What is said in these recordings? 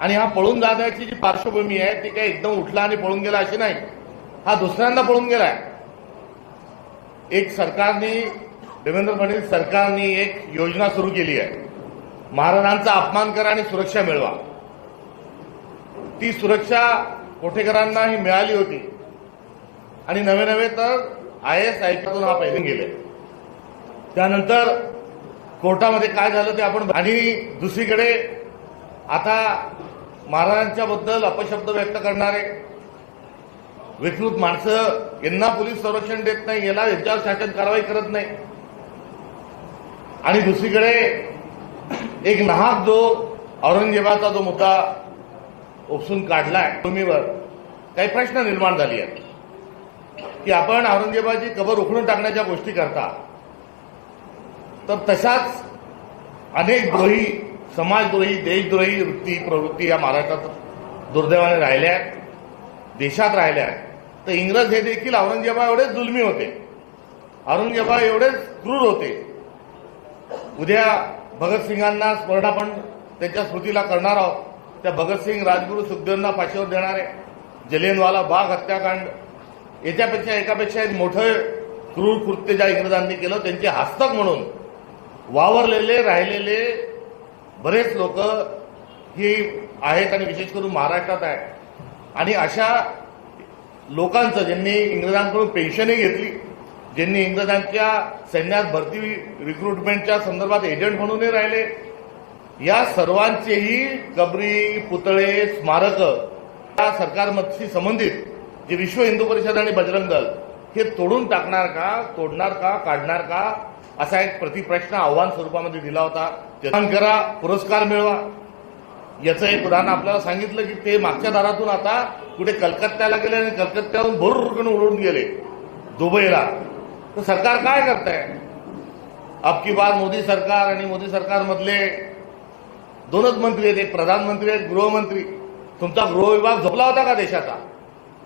आणि हा पळून जाण्याची जी पार्श्वभूमी आहे ती काही एकदम उठला आणि पळून गेला अशी नाही. हा दुसऱ्यांदा पळून गेलाय. एक सरकारने देवेंद्र फडणवीस सरकारने एक योजना सुरू केली आहे. महाराजांचा अपमान करा आणि सुरक्षा मिळवा. ती सुरक्षा कोठेकरांना ही मिळाली होती. आणि नवे नवे तर आय एस आयपीतून हा पहिले गेले. त्यानंतर कोर्टामध्ये काय झालं ते आपण आणि दुसरीकडे आता महाराजांच्या बद्दल अपशब्द व्यक्त करणारे विकृत माणसं यांना पोलीस संरक्षण देत नाही याला यांच्यावर शासन कारवाई करत नाही. आणि दुसरीकडे एक नाहक जो औरंगजेबाचा जो मुद्दा उपसून काढलाय भूमीवर काही प्रश्न निर्माण झाली आहेत. की आपण औरंगजेबाची कबर उखडून टाकण्याच्या गोष्टी करता तर तशाच अनेक द्रोही समाजद्रोही देशद्रोही वृत्ती प्रवृत्ती या महाराष्ट्रात दुर्दैवाने राहिल्या आहेत देशात राहिल्या आहेत. तर इंग्रज हे देखील औरंगजेबा एवढेच जुलमी होते. औरंगजेबा एवढेच क्रूर होते. उद्या भगतसिंगांना स्मरणापण त्यांच्या स्मृतीला करणार आहोत. त्या भगतसिंग राजगुरू सुखदेवांना फाशीवर देणारे जलियनवाला बाग हत्याकांड याच्यापेक्षा एकापेक्षा एक मोठं क्रूर कृत्य ज्या इंग्रजांनी केलं त्यांचे हस्तक म्हणून वावरलेले राहिलेले बरेच लोक ही आहेत आणि विशेष करून महाराष्ट्रात आहेत. आणि अशा लोकांचं ज्यांनी इंग्रजांकडून पेन्शनही घेतली ज्यांनी इंग्रजांच्या सैन्यात भरती रिक्रुटमेंटच्या संदर्भात एजंट म्हणूनही राहिले या सर्वांचेही कबरी पुतळे स्मारक या सरकारशी संबंधित जे विश्व हिंदू परिषद आणि बजरंग दल हे तोडून टाकणार का तोडणार का काढणार का असा एक प्रतिप्रश्न आव्हान स्वरूपामध्ये दिला होता. जतन करा पुरस्कार मिळवा. याचं एक उदाहरण आपल्याला सांगितलं की ते मागच्या दारातून आता कुठे कलकत्त्याला गेले आणि कलकत्त्याहून भरून उडून गेले. दुबईला. तर सरकार काय करत आहे अब की बार मोदी सरकार आणि मोदी सरकारमधले दोनच मंत्री आहेत. एक प्रधानमंत्री आहेत गृहमंत्री. तुमचा गृह विभाग झोपला होता का देशाचा?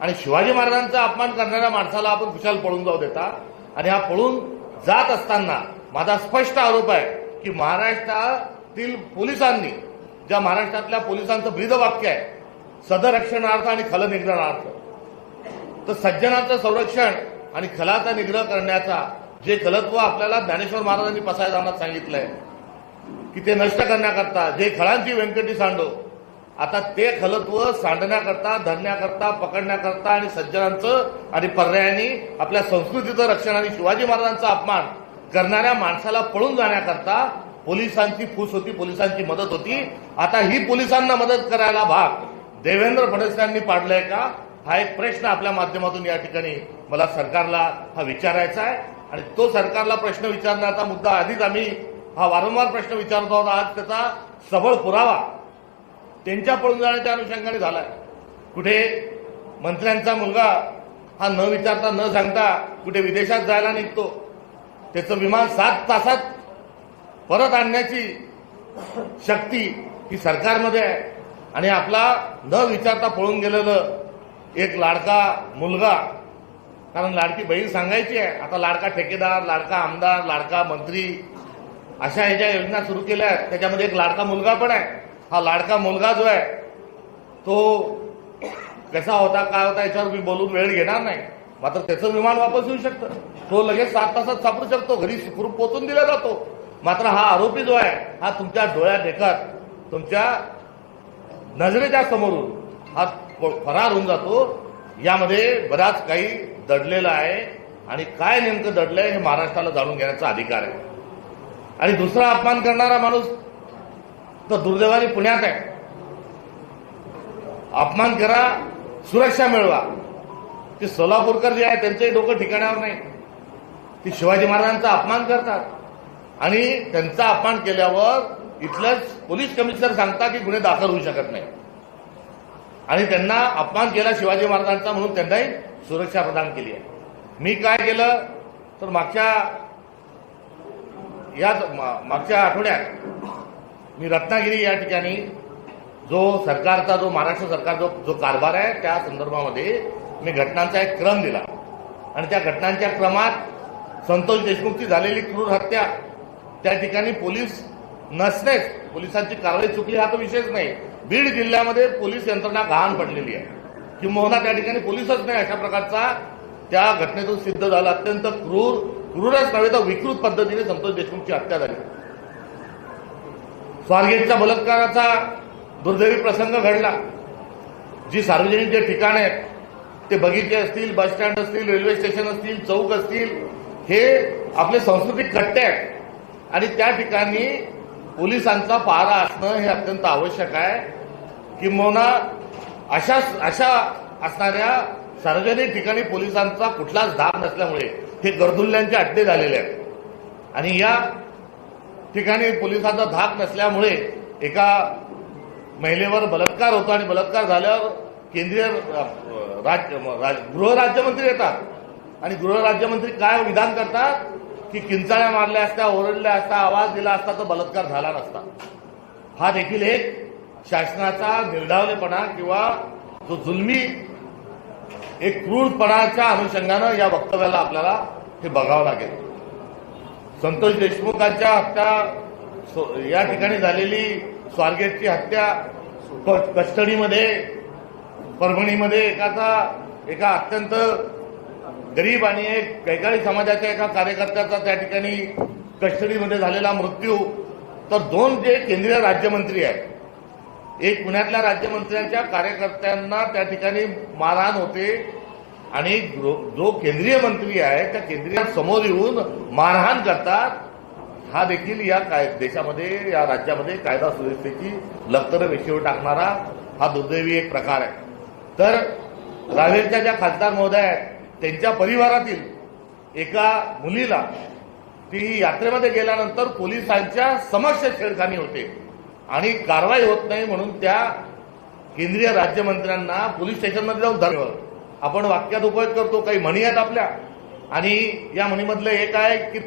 आणि शिवाजी महाराजांचा अपमान करणाऱ्या माणसाला आपण खुशाल पळून जाऊ देता. आणि हा पळून जात असताना माझा स्पष्ट आरोप आहे की महाराष्ट्रातील पोलिसांनी ज्या महाराष्ट्रातल्या पोलिसांचं ब्रीद वाक्य आहे सदरक्षणार्थ आणि खल निग्रहणार्थ तर सज्जनाचं संरक्षण आणि खलाचा निग्रह करण्याचा जे खलत्व आपल्याला ज्ञानेश्वर महाराजांनी पसायदानात सांगितलंय की ते नष्ट करण्याकरता जे खळांची व्यंकटी सांडो आता ते खलत्व सांडण्याकरता धरण्याकरता पकडण्याकरता आणि सज्जनांचं आणि पर्यायाने आपल्या संस्कृतीचं रक्षण आणि शिवाजी महाराजांचा अपमान करणाऱ्या माणसाला पळून जाण्याकरता पोलिसांची फूस होती पोलिसांची मदत होती. आता ही पोलिसांना मदत करायला भाग देवेंद्र फडणवीसांनी पाडलाय का? हा एक प्रश्न आपल्या माध्यमातून या ठिकाणी मला सरकारला हा विचारायचा आहे. आणि तो सरकारला प्रश्न विचारण्याचा मुद्दा आधीच आम्ही हा वारंवार प्रश्न विचारतो आहोत. आज त्याचा सबळ पुरावा त्यांच्या पळून जाण्याच्या अनुषंगाने झालाय. कुठे मंत्र्यांचा मुलगा हा न विचारता न सांगता कुठे विदेशात जायला निघतो. त्याचं विमान सात तासात परत आणण्याची शक्ती ही सरकारमध्ये आहे. आणि आपला न विचारता पळून गेलेलं एक लाडका मुलगा कारण लाडकी बहीण सांगायची आहे आता लाडका ठेकेदार लाडका आमदार लाडका मंत्री अशा ह्या ज्या योजना सुरू केल्या आहेत. त्याच्यामध्ये एक लाडका मुलगा पण आहे. हा लाडका मुलगा जो आहे तो कसा होता काय होता याच्यावर मी बोलून वेळ घेणार नाही. मात्र त्याचं विमान वापस येऊ शकतं. तो लगेच सात तासात सापडू शकतो. घरी सुखरूप पोचून दिला जातो. मात्र हा आरोपी जो आहे हा तुमच्या डोळ्यात देखत तुमच्या नजरेच्या समोरून हा फरार होऊन जातो. यामध्ये बराच काही दडलेलं आहे. आणि काय नेमकं दडलंय हे महाराष्ट्राला जाणून घेण्याचा अधिकार आहे. आणि दुसरा अपमान करणारा माणूस तर दुर्दैवाने पुण्यात आहे. अपमान करा सुरक्षा मिळवा. ते सोलापूरकर जे आहे त्यांचंही डोकं ठिकाणावर नाही. ते शिवाजी महाराजांचा अपमान करतात. आणि त्यांचा अपमान केल्यावर इथलंच पोलीस कमिशनर सांगता की गुन्हे दाखल होऊ शकत नाही. आणि त्यांना अपमान केला शिवाजी महाराजांचा म्हणून त्यांनाही सुरक्षा प्रदान केली आहे. मी काय केलं? तर मागच्या या मागच्या आठवड्यात मी रत्नागिरी या ठिकाणी जो सरकारचा जो महाराष्ट्र सरकार जो जो कारभार आहे त्या संदर्भामध्ये मी घटनांचा एक क्रम दिला. आणि त्या घटनांच्या क्रमात संतोष देशमुखची झालेली क्रूर हत्या त्या ठिकाणी पोलीस नसणेच पोलिसांची कारवाई चुकली हा तो विषयच नाही. बीड जिल्ह्यामध्ये पोलीस यंत्रणा गहाण पडलेली आहे. किंबहुना त्या ठिकाणी पोलीसच नाही अशा प्रकारचा त्या घटनेतून सिद्ध झाला. अत्यंत क्रूर क्रूरच नव्हे तर विकृत पद्धतीने संतोष देशमुखची हत्या झाली. स्वारगेटच्या बलात्काराचा दुर्दैवी प्रसंग घडला. जी सार्वजनिक जे ठिकाण आहेत ते बगीचे असतील बस स्टँड असतील रेल्वे स्टेशन असतील चौक असतील हे आपले सांस्कृतिक कट्टे आहेत. आणि त्या ठिकाणी पोलिसांचा पारा असणं हे अत्यंत आवश्यक आहे. किंबहुना अशा अशा असणाऱ्या सार्वजनिक ठिकाणी पोलिसांचा कुठलाच धाक नसल्यामुळे हे गर्दुल्ल्यांचे अड्डे झालेले आहेत. आणि या ठिकाणी पोलिसांचा धाक नसल्यामुळे एका महिलेवर बलात्कार होतो आणि बलात्कार झाल्यावर केंद्रीय राज्य राज- गृहराज्यमंत्री येतात. आणि गृहराज्यमंत्री काय विधान करतात? की किंचाळ्या मारल्या असत्या ओरडल्या असत्या आवाज दिला असता तर बलात्कार झाला नसता. हा देखील एक शासनाचा निर्धावलेपणा किंवा जो जुलमी एक क्रूरपणाच्या अनुषंगानं या वक्तव्याला आपल्याला हे बघावं लागेल. संतोष देशमुखांच्या हत्या या ठिकाणी झालेली स्वारगेटची हत्या क- कस्टडीमध्ये परभणीमध्ये एकाचा एका अत्यंत गरीब आणि एक कैकाळी समाजाच्या एका कार्यकर्त्याचा त्या ठिकाणी कस्टडीमध्ये झालेला मृत्यू. तर दोन जे केंद्रीय राज्यमंत्री आहेत एक पुण्यातल्या राज्यमंत्र्यांच्या कार्यकर्त्यांना त्या ठिकाणी मारहाण होते. आणि जो केंद्रीय मंत्री आहे त्या केंद्रीय समोर येऊन मारहाण करतात. हा देखील या काय देशामध्ये या राज्यामध्ये कायदा सुव्यवस्थेची लक्तर वेशीवर टाकणारा हा दुर्दैवी एक प्रकार आहे. तर रावेरच्या ज्या खासदार महोदय आहेत त्यांच्या परिवारातील एका मुलीला ती यात्रेमध्ये गेल्यानंतर पोलिसांच्या समक्ष छेडखानी होते. आणि कारवाई होत नाही म्हणून त्या केंद्रीय राज्यमंत्र्यांना पोलीस स्टेशनमध्ये जाऊन धरलं. आपण वाक्यात उपयोग करतो काही म्हणी आहेत आपल्या. आणि या म्हणीमधलं एक आहे की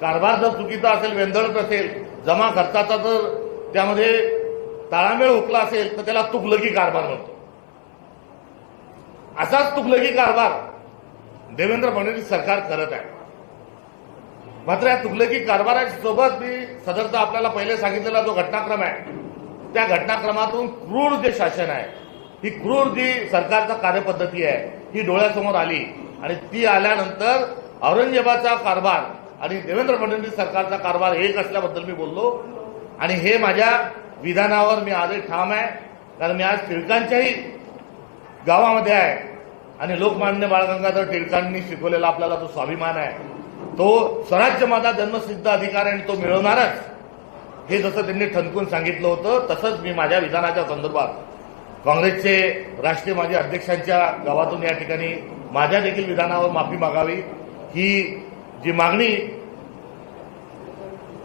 कारभार जर चुकीचा असेल वेंधळत असेल जमा खर्चाचा जर त्यामध्ये ताळामेळ हुकला असेल तर त्याला तुकलगी कारभार म्हणतो. असाच तुगलकी कारभार देवेंद्र फडणवीस सरकार करत आहे. मात्र या तुगलकी कारभारासोबत मी सदरचा आपल्याला पहिले सांगितलेला जो घटनाक्रम आहे त्या घटनाक्रमातून क्रूर जे शासन आहे ही क्रूर जी सरकारचा कार्यपद्धती आहे ही डोळ्यासमोर आली आणि ती आल्यानंतर औरंगजेबाचा कारभार आणि देवेंद्र फडणवीस सरकारचा कारभार एक असल्याबद्दल मी बोललो. आणि हे माझ्या विधानावर मी आजही ठाम आहे कारण मी आज टिळकांच्याही गावामध्ये आहे. आणि लोकमान्य बाळगंगाधर टिळकांनी शिकवलेला आपल्याला जो स्वाभिमान आहे तो स्वराज्य माझा जन्मसिद्ध अधिकार आहे आणि तो मिळवणारच. हे जसं त्यांनी ठणकून सांगितलं होतं तसंच मी माझ्या विधानाच्या संदर्भात काँग्रेसचे राष्ट्रीय माजी अध्यक्षांच्या गावातून या ठिकाणी माझ्या देखील विधानावर माफी मागावी. ही जी मागणी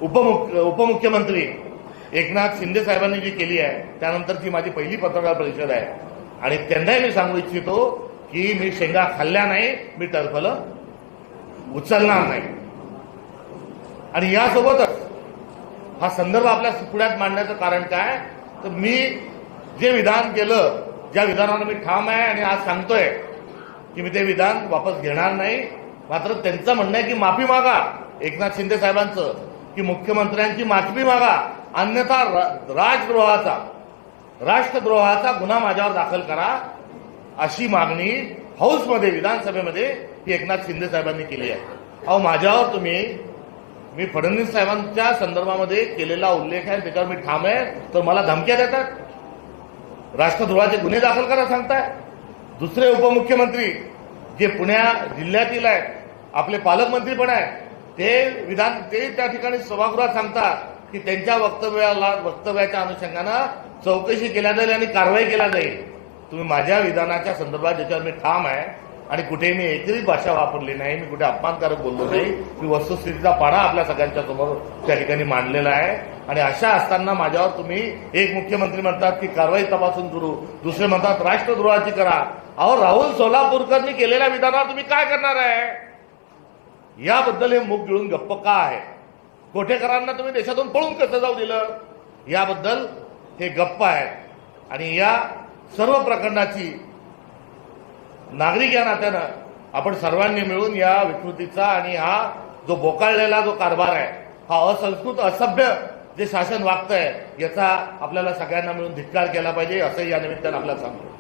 उपमुख उपमुख्यमंत्री एकनाथ शिंदे साहेबांनी जी केली आहे त्यानंतर ती माझी पहिली पत्रकार परिषद आहे. आणि त्यांनाही मी सांगू इच्छितो की मी शेंगा खाल्ल्या नाही मी टरफलं उचलणार नाही. आणि यासोबतच हा संदर्भ आपल्या पुढ्यात मांडण्याचं कारण काय? तर मी जे विधान केलं ज्या विधानावर मी ठाम आहे आणि आज सांगतोय की मी ते विधान वापस घेणार नाही. मात्र त्यांचं म्हणणं आहे की माफी मागा. एकनाथ शिंदे साहेबांचं की मुख्यमंत्र्यांची माफी मागा. अन्यथा राजद्रोहाचा राष्ट्रद्रोहाचा गुन्हा माझ्यावर दाखल करा. अशी मागणी हाऊसमध्ये विधानसभेमध्ये ही एकनाथ शिंदे साहेबांनी केली आहे. अहो माझ्यावर तुम्ही मी फडणवीस साहेबांच्या संदर्भामध्ये केलेला उल्लेख आहे त्याच्यावर मी ठाम आहे तर मला धमक्या देतात. राष्ट्रद्रोहाचे गुन्हे दाखल करा सांगताय. दुसरे उपमुख्यमंत्री जे पुण्या जिल्ह्यातील आहेत आपले पालकमंत्री पण आहेत ते विधान ते त्या ठिकाणी सभागृहात सांगतात की त्यांच्या वक्तव्याला वक्तव्याच्या अनुषंगानं चौकशी केल्या जाईल आणि कारवाई केल्या जाईल. तुम्ही माझ्या विधानाच्या संदर्भात ज्याच्यावर मी ठाम आहे आणि कुठेही मी एकही भाषा वापरली नाही मी कुठे अपमानकारक बोललो नाही. मी वस्तुस्थितीचा पाडा आपल्या सगळ्यांच्या समोर त्या ठिकाणी मांडलेला आहे. आणि अशा असताना माझ्यावर तुम्ही एक मुख्यमंत्री म्हणतात की कारवाई तपासून करू दुसरे म्हणतात राष्ट्रद्रोहाची करा. अहो राहुल सोलापूरकरनी केलेल्या विधानावर तुम्ही काय करणार आहे? याबद्दल हे मुख गिळून गप्प का आहे? कोठेकरांना तुम्ही देशातून पळून कसं जाऊ दिलं? याबद्दल हे गप्प आहे. आणि या सर्व प्रकरणाची नागरिक या नात्यानं आपण सर्वांनी मिळून या विकृतीचा आणि हा जो बोकाळलेला जो कारभार आहे हा असंस्कृत असभ्य जे शासन वागतंय याचा आपल्याला सगळ्यांना मिळून धिक्कार केला पाहिजे असंही या निमित्तानं आपल्याला सांगतो.